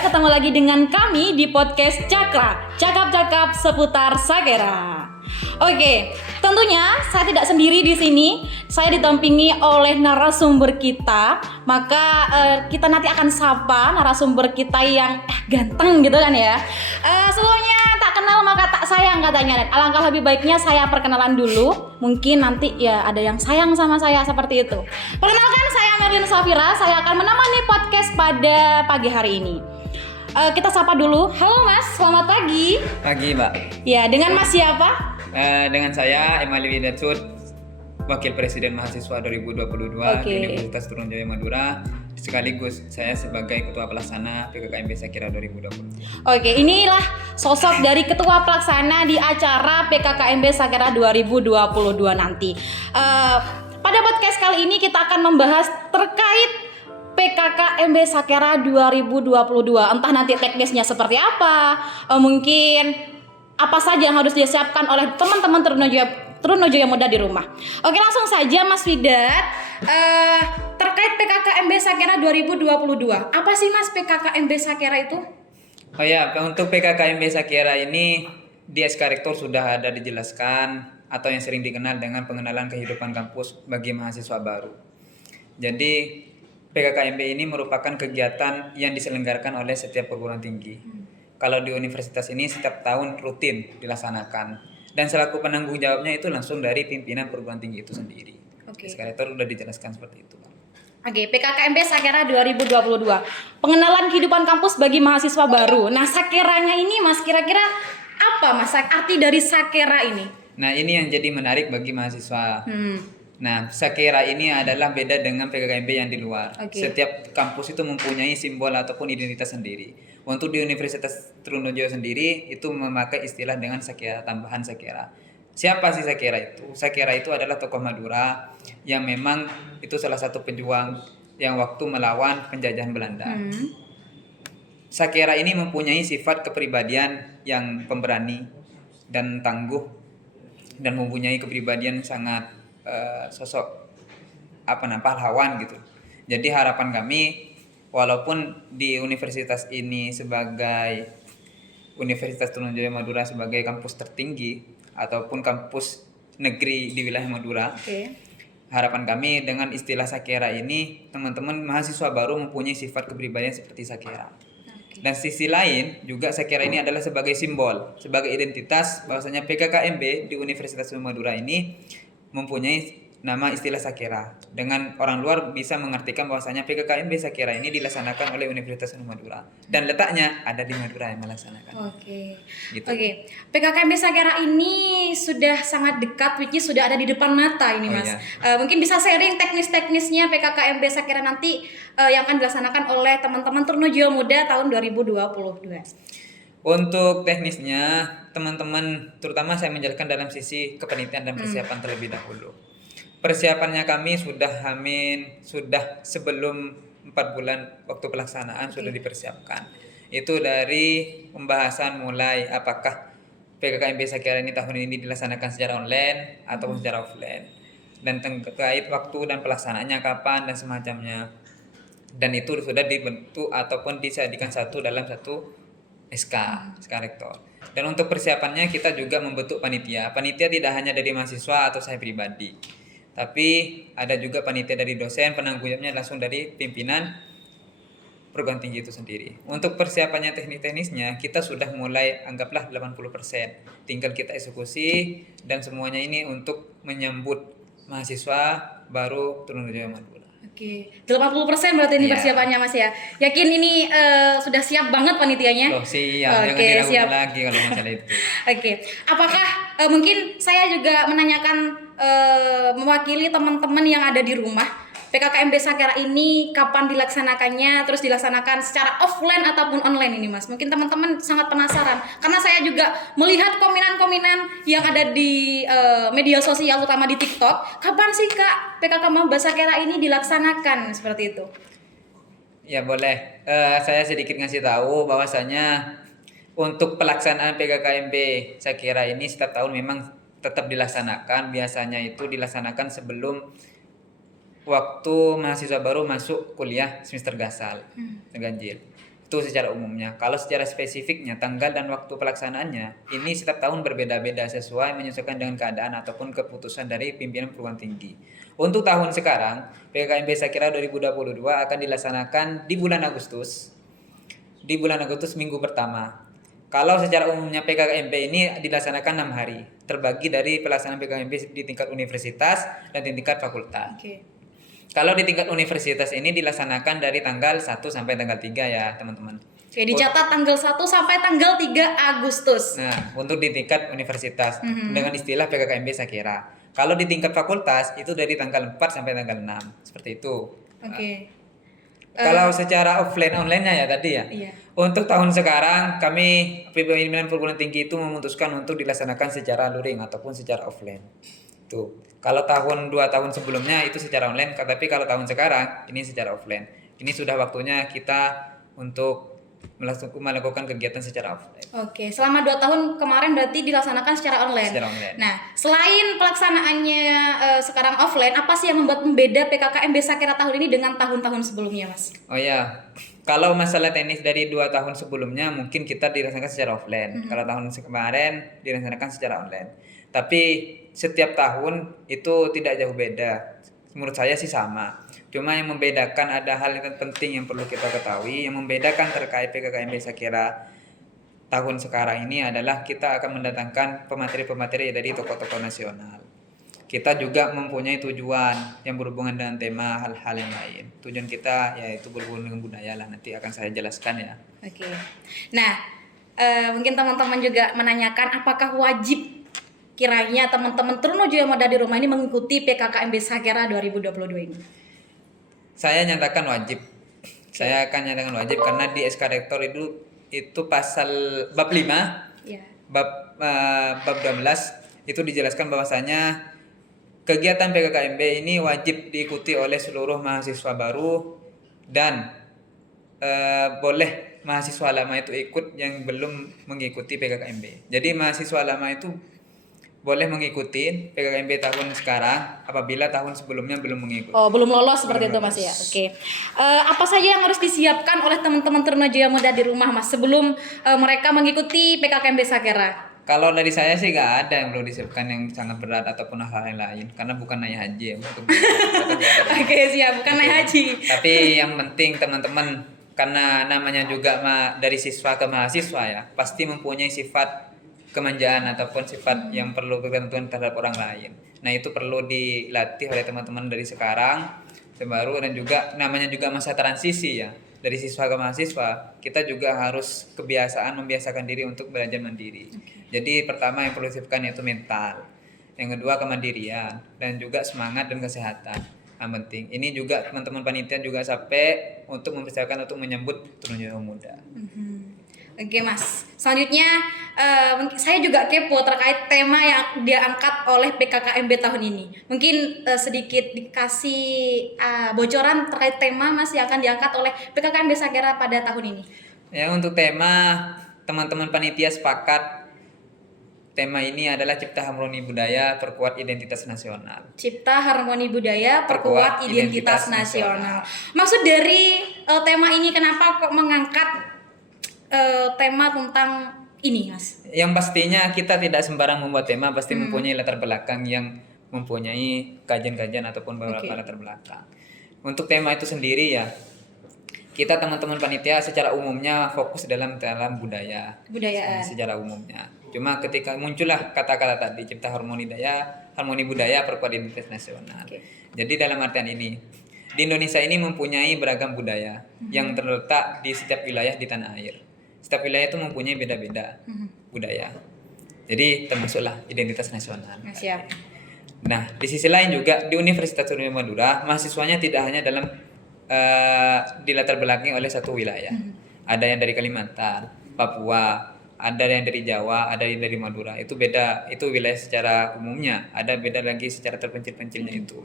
ketemu lagi dengan kami di podcast Cakra, cakap-cakap seputar Sakera. Oke, tentunya saya tidak sendiri di sini. Saya didampingi oleh narasumber kita. Maka kita nanti akan sapa narasumber kita yang ganteng gitu kan ya. Sebelumnya tak kenal maka tak sayang katanya. Alangkah lebih baiknya saya perkenalan dulu. Mungkin nanti ya ada yang sayang sama saya seperti itu. Perkenalkan, saya Merlin Safira. Saya akan menemani podcast pada pagi hari ini. Kita sapa dulu. Halo Mas, selamat pagi. Pagi Mbak. Ya, dengan Mas siapa? Dengan saya Emali Widatsud, Wakil Presiden Mahasiswa 2022 di Universitas Trunojoyo Madura. Sekaligus saya sebagai Ketua Pelaksana PKKMB Sakera 2020. Oke, inilah sosok dari Ketua Pelaksana di acara PKKMB Sakera 2022 nanti. Pada podcast kali ini kita akan membahas terkait PKKMB Sakera 2022. Entah nanti teknisnya seperti apa, mungkin apa saja yang harus disiapkan oleh teman-teman Trunojoyo Muda di rumah. Oke, langsung saja Mas Widat. Terkait PKKMB Sakera 2022, apa sih Mas PKKMB Sakera itu? Oh ya, untuk PKKMB Sakera ini di SK Rektor sudah ada dijelaskan atau yang sering dikenal dengan pengenalan kehidupan kampus bagi mahasiswa baru. Jadi PKKMB ini merupakan kegiatan yang diselenggarakan oleh setiap perguruan tinggi. Kalau di universitas ini setiap tahun rutin dilaksanakan. Dan selaku penanggung jawabnya itu langsung dari pimpinan perguruan tinggi itu sendiri. SK Rektor sudah dijelaskan seperti itu. Oke, PKKMB Sakera 2022. Pengenalan kehidupan kampus bagi mahasiswa baru. Nah, Sakeranya ini Mas, kira-kira apa Mas arti dari Sakera ini? Nah, ini yang jadi menarik bagi mahasiswa. Nah, Sakera ini adalah beda dengan PKKMB yang di luar. Setiap kampus itu mempunyai simbol ataupun identitas sendiri. Untuk di Universitas Trunojoyo sendiri itu memakai istilah dengan Sakera, tambahan Sakera. Siapa sih Sakera itu? Sakera itu adalah tokoh Madura yang memang itu salah satu pejuang yang waktu melawan penjajahan Belanda. Sakera ini mempunyai sifat kepribadian yang pemberani dan tangguh dan mempunyai kepribadian sangat sosok pahlawan gitu. Jadi harapan kami, walaupun di universitas ini sebagai Universitas Trunojoyo Madura sebagai kampus tertinggi ataupun kampus negeri di wilayah Madura, harapan kami dengan istilah Sakera ini teman-teman mahasiswa baru mempunyai sifat kepribadian seperti Sakera. Dan sisi lain juga Sakera ini adalah sebagai simbol, sebagai identitas bahwasanya PKKMB di Universitas Madura ini mempunyai nama istilah Sakera. Dengan orang luar bisa mengartikan bahwasanya PKKMB Sakera ini dilaksanakan oleh Universitas Madura dan letaknya ada di Madura yang melaksanakan. Gitu. PKKMB Sakera ini sudah sangat dekat, which is sudah ada di depan mata ini Mas. Mungkin bisa sharing teknis-teknisnya PKKMB Sakera nanti yang akan dilaksanakan oleh teman-teman Trunojoyo Muda tahun 2022. Untuk teknisnya, teman-teman, terutama saya menjelaskan dalam sisi kepanitiaan dan persiapan terlebih dahulu. Persiapannya kami sudah sebelum 4 bulan waktu pelaksanaan sudah dipersiapkan. Itu dari pembahasan mulai apakah PKKMB Sakera ini tahun ini dilaksanakan secara online ataupun secara offline. Dan terkait waktu dan pelaksanaannya kapan dan semacamnya. Dan itu sudah dibentuk ataupun disadikan satu dalam satu SK Rektor. Dan untuk persiapannya kita juga membentuk panitia. Panitia tidak hanya dari mahasiswa atau saya pribadi, tapi ada juga panitia dari dosen, penanggung jawabnya langsung dari pimpinan perguruan tinggi itu sendiri. Untuk persiapannya teknis-teknisnya kita sudah mulai anggaplah 80%. Tinggal kita eksekusi dan semuanya ini untuk menyambut mahasiswa baru Trunojoyo Madura. 80% berarti ini persiapannya Mas ya. Yakin ini sudah siap banget panitianya? Siap. Jangan diragukan lagi kalau masalah itu. Apakah mungkin saya juga menanyakan mewakili teman-teman yang ada di rumah, PKKMB Sakera ini kapan dilaksanakannya, terus dilaksanakan secara offline ataupun online ini Mas? Mungkin teman-teman sangat penasaran karena saya juga melihat komenan-komenan yang ada di media sosial utama di TikTok. Kapan sih Kak PKKMB Sakera ini dilaksanakan seperti itu? Ya boleh. Saya sedikit ngasih tahu bahwasanya untuk pelaksanaan PKKMB Sakera ini setiap tahun memang tetap dilaksanakan. Biasanya itu dilaksanakan sebelum waktu mahasiswa baru masuk kuliah semester ganjil. Itu secara umumnya. Kalau secara spesifiknya, tanggal dan waktu pelaksanaannya ini setiap tahun berbeda-beda sesuai menyesuaikan dengan keadaan ataupun keputusan dari pimpinan perguruan tinggi. Untuk tahun sekarang, PKKMB Sakira 2022 akan dilaksanakan di bulan Agustus. Di bulan Agustus minggu pertama. Kalau secara umumnya PKKMB ini dilaksanakan 6 hari, terbagi dari pelaksanaan PKKMB di tingkat universitas dan di tingkat fakultas. Kalau di tingkat universitas ini dilaksanakan dari tanggal 1 sampai tanggal 3 ya teman-teman. Oke, dicatat tanggal 1 sampai tanggal 3 Agustus. Nah, untuk di tingkat universitas dengan istilah PKKMB Sakira. Kalau di tingkat fakultas itu dari tanggal 4 sampai tanggal 6. Seperti itu. Kalau secara offline online-nya ya tadi ya. Iya. Untuk tahun sekarang kami pimpinan perguruan tinggi itu memutuskan untuk dilaksanakan secara luring ataupun secara offline. Tuh. Kalau tahun 2 tahun sebelumnya itu secara online, tapi kalau tahun sekarang ini secara offline. Ini sudah waktunya kita untuk melakukan kegiatan secara offline. Oke, selama 2 tahun kemarin berarti dilaksanakan secara online. Secara online. Nah, selain pelaksanaannya sekarang offline, apa sih yang membuat membeda PKKMB Sakira tahun ini dengan tahun-tahun sebelumnya, Mas? Oh ya, kalau masalah teknis dari 2 tahun sebelumnya mungkin kita dilaksanakan secara offline. Kalau tahun kemarin dilaksanakan secara online. Tapi setiap tahun itu tidak jauh beda. Menurut saya sih sama. Cuma yang membedakan ada hal yang penting yang perlu kita ketahui. Yang membedakan terkait PKKMB Sakira tahun sekarang ini adalah kita akan mendatangkan pemateri-pemateri dari tokoh-tokoh nasional. Kita juga mempunyai tujuan yang berhubungan dengan tema hal-hal yang lain. Tujuan kita yaitu berhubungan dengan budaya lah. Nanti akan saya jelaskan ya. Oke. Nah, mungkin teman-teman juga menanyakan apakah wajib kiranya teman-teman Trunojoyo Muda di Rumah ini mengikuti PKKMB Sakira 2022 ini? Saya nyatakan wajib. Saya akan nyatakan wajib karena di SK Rektor itu pasal bab 5, bab 12 itu dijelaskan bahwasanya kegiatan PKKMB ini wajib diikuti oleh seluruh mahasiswa baru dan boleh mahasiswa lama itu ikut yang belum mengikuti PKKMB. Jadi mahasiswa lama itu boleh mengikuti PKKMB tahun sekarang apabila tahun sebelumnya belum mengikuti. Oh, belum lolos seperti itu Mas ya. Oke. Apa saja yang harus disiapkan oleh teman-teman Trunojoyo Muda di Rumah Mas sebelum mereka mengikuti PKKMB Sakira? Kalau dari saya sih nggak ada yang perlu disiapkan yang sangat berat ataupun hal yang lain karena bukan naik haji ya untuk Oke, siap, bukan naik haji. Tapi yang penting teman-teman karena namanya juga dari siswa ke mahasiswa ya, pasti mempunyai sifat kemanjaan ataupun sifat yang perlu ketentuan terhadap orang lain. Nah, itu perlu dilatih oleh teman-teman dari sekarang baru dan juga namanya juga masa transisi ya. Dari siswa ke mahasiswa, kita juga harus membiasakan diri untuk belajar mandiri. Jadi pertama yang perlu disiapkan yaitu mental. Yang kedua kemandirian dan juga semangat dan kesehatan. Yang penting. Ini juga teman-teman panitia juga sampai untuk mempersiapkan untuk menyambut Trunojoyo Muda. Oke Mas, selanjutnya saya juga kepo terkait tema yang diangkat oleh PKKMB tahun ini. Mungkin sedikit dikasih bocoran terkait tema Mas yang akan diangkat oleh PKKMB Sakira pada tahun ini. Ya, untuk tema teman-teman panitia sepakat tema ini adalah Cipta Harmoni Budaya Perkuat Identitas Nasional. Cipta Harmoni Budaya Perkuat Identitas Nasional. Maksud dari tema ini kenapa kok mengangkat tema tentang ini, Mas? Yang pastinya kita tidak sembarang membuat tema, pasti mempunyai latar belakang yang mempunyai kajian-kajian ataupun beberapa latar belakang. Untuk tema itu sendiri ya, kita teman-teman panitia secara umumnya fokus dalam kebudayaan secara umumnya. Cuma ketika muncullah kata-kata tadi Cipta Harmoni Budaya Perkuat Identitas Nasional. Jadi dalam artian ini, di Indonesia ini mempunyai beragam budaya yang terletak di setiap wilayah di tanah air. Setiap wilayah itu mempunyai beda-beda budaya. Jadi termasuklah identitas nasional. Siap. Nah, di sisi lain juga di Universitas Trunojoyo Madura, mahasiswanya tidak hanya dalam dilatar belakangi oleh satu wilayah. Ada yang dari Kalimantan, Papua, ada yang dari Jawa, ada yang dari Madura. Itu beda, itu wilayah secara umumnya. Ada beda lagi secara terpencil-pencilnya itu.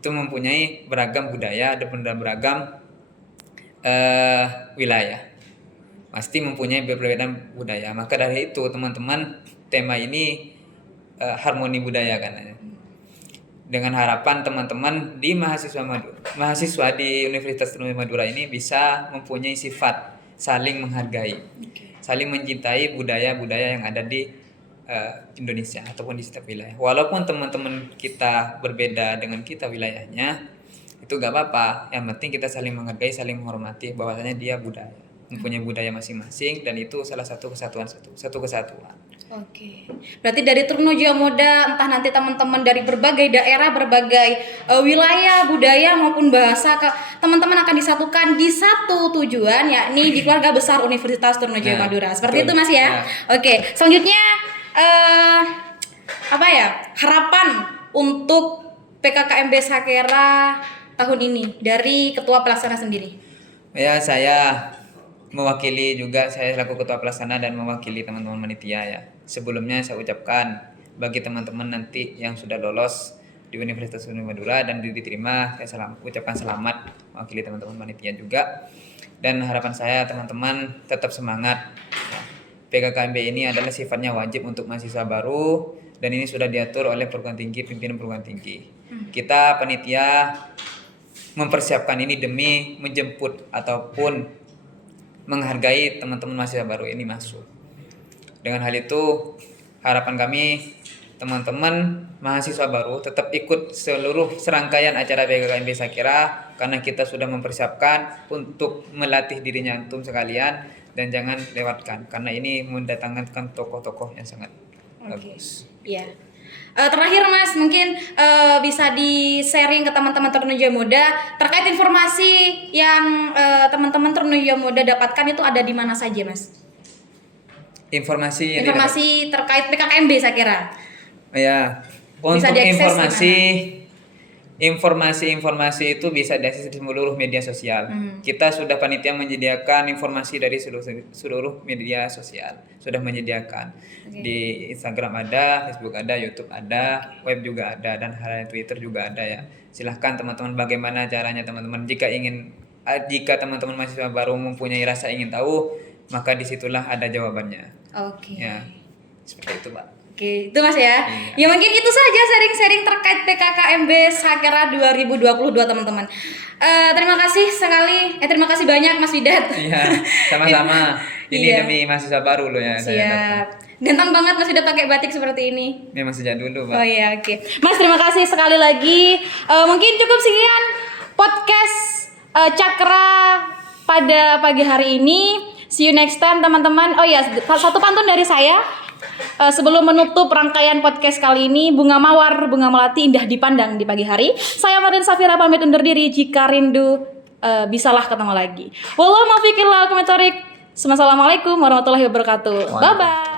Itu mempunyai beragam budaya dan beragam wilayah. Pasti mempunyai perbedaan budaya. Maka dari itu teman-teman tema ini harmoni budaya kan. Dengan harapan teman-teman di mahasiswa di Universitas Trunojoyo Madura ini bisa mempunyai sifat saling menghargai, saling mencintai budaya-budaya yang ada di Indonesia ataupun di setiap wilayah. Walaupun teman-teman kita berbeda dengan kita wilayahnya, itu gak apa-apa. Yang penting kita saling menghargai, saling menghormati bahwasanya dia mempunyai budaya masing-masing, dan itu salah satu kesatuan. Oke. Berarti dari Trunojoyo Muda, entah nanti teman-teman dari berbagai daerah, berbagai wilayah, budaya maupun bahasa, teman-teman akan disatukan di satu tujuan, yakni di keluarga besar Universitas Trunojoyo Madura. Seperti itu Mas ya. Oke. Selanjutnya harapan untuk PKKMB Sakera tahun ini dari Ketua Pelaksana sendiri? Ya, saya mewakili juga, saya selaku Ketua Pelaksana dan mewakili teman-teman panitia ya. Sebelumnya saya ucapkan bagi teman-teman nanti yang sudah lolos di Universitas Trunojoyo Madura dan diterima, saya ucapkan selamat mewakili teman-teman panitia juga. Dan harapan saya teman-teman tetap semangat. PKKMB ini adalah sifatnya wajib untuk mahasiswa baru, dan ini sudah diatur oleh perguruan tinggi, pimpinan perguruan tinggi. Kita panitia mempersiapkan ini demi menjemput ataupun menghargai teman-teman mahasiswa baru ini masuk. Dengan hal itu, harapan kami teman-teman mahasiswa baru tetap ikut seluruh serangkaian acara PKKMB Sakera, karena kita sudah mempersiapkan untuk melatih dirinya antum sekalian, dan jangan lewatkan karena ini mendatangkan tokoh-tokoh yang sangat bagus. Iya. Terakhir Mas, mungkin bisa di-sharing ke teman-teman Trunojoyo Muda terkait informasi yang teman-teman Trunojoyo Muda dapatkan itu ada di mana saja, Mas? Informasi terkait PKKMB Sakera. Ya, untuk informasi itu bisa diakses di seluruh media sosial. Kita sudah panitia menyediakan informasi dari seluruh media sosial. Sudah menyediakan. Di Instagram ada, Facebook ada, YouTube ada, web juga ada, dan Twitter juga ada ya. Silahkan teman-teman, bagaimana caranya teman-teman jika teman-teman mahasiswa baru mempunyai rasa ingin tahu, maka disitulah ada jawabannya. Ya, seperti itu Pak. Oke, itu Mas ya. Ya mungkin itu saja sharing-sharing terkait PKKMB Sakera 2022 teman-teman. Terima kasih sekali. Terima kasih banyak Mas Widat. Iya, sama-sama. Ini demi mahasiswa baru loh ya. Siap. Ganteng banget Mas Widat pakai batik seperti ini. Memang sejak dulu, Pak. Oh iya, oke. Mas, terima kasih sekali lagi. Mungkin cukup sekian podcast Cakra pada pagi hari ini. See you next time teman-teman. Oh iya, satu pantun dari saya. Sebelum menutup rangkaian podcast kali ini, bunga mawar, bunga melati indah dipandang di pagi hari. Saya Marin Safira pamit undur diri. Jika rindu, bisalah ketemu lagi. Wallahualam. Assalamualaikum warahmatullahi wabarakatuh. Bye bye.